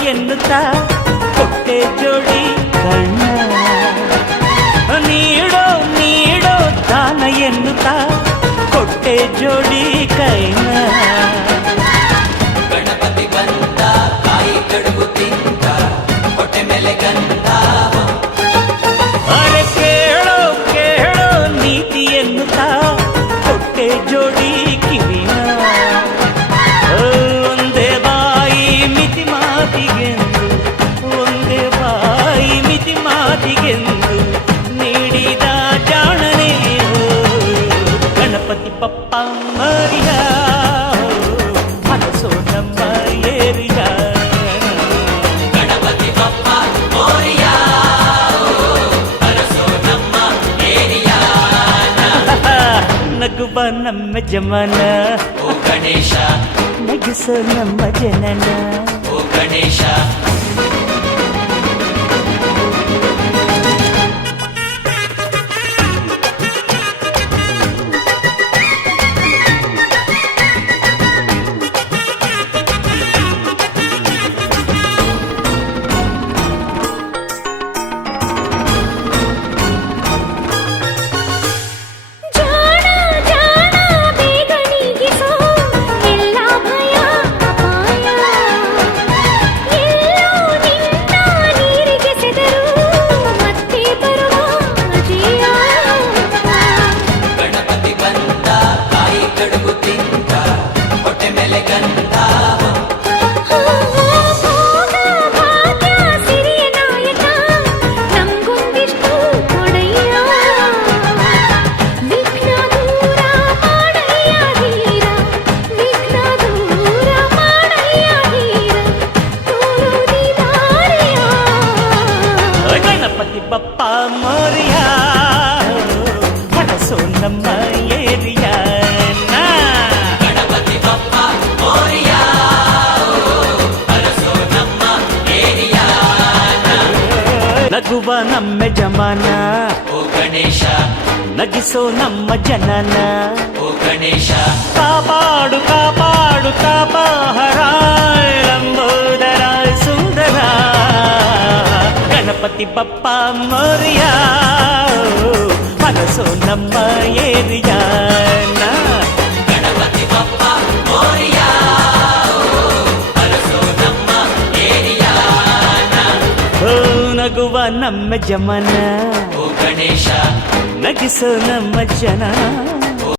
ಎನ್ನುತ್ತ ಕೊಟ್ಟೆ ಜೋಡಿ ಕಣ್ಣ ನೀಡೋ ನೀಡೋ ದಾನ ಎನ್ನುತ್ತ ಕೊಟ್ಟೆ ಜೋಡಿ ಕೈನ ಗಣಪತಿ ಬಂದ ಕಾಯಿ ಕಡುಬು ತಿಂದ ಹೊಟ್ಟೆ ಮೇಲೆ ಗಂಧ ನಗುವ ನಮ್ಮ ಜಮನ ಓ ಗಣೇಶ ನಗಿಸೋ ನಮ್ಮ ಜನನ ಓ ಗಣೇಶ ಗಣಪತಿ ಬಪ್ಪ ಮೋರಿಯ ಮನಸ್ಸು ನಮ್ಮ ಏರಿಯ ಗಣಪತಿ ಬಪ್ಪ ಮೋರಿಯ ಅರಸೋ ನಮ್ಮ ಏರಿಯಾ ನಗುವ ನಮ್ಮ ಜಮಾನ ಓ ಗಣೇಶ ನಗಿಸೋ ನಮ್ಮ ಜನನ ಓ ಗಣೇಶ ಕಾಪಾಡು ಕಾಪಾಡು ತಾಪಹರ ಗಣಪತಿ ಬಪ್ಪ ಮೋರಿಯ ಮನಸ್ಸು ನಮ್ಮ ಏರಿಯಾನ ಗಣಪತಿ ಬಪ್ಪ ಮೋರಿಯ ಅರಸೋ ನಮ್ಮ ಏರಿಯಾ ಓ ನಗುವ ನಮ್ಮ ಜಮನ ಓ ಗಣೇಶ ನಗಿಸೋ ನಮ್ಮ ಜನ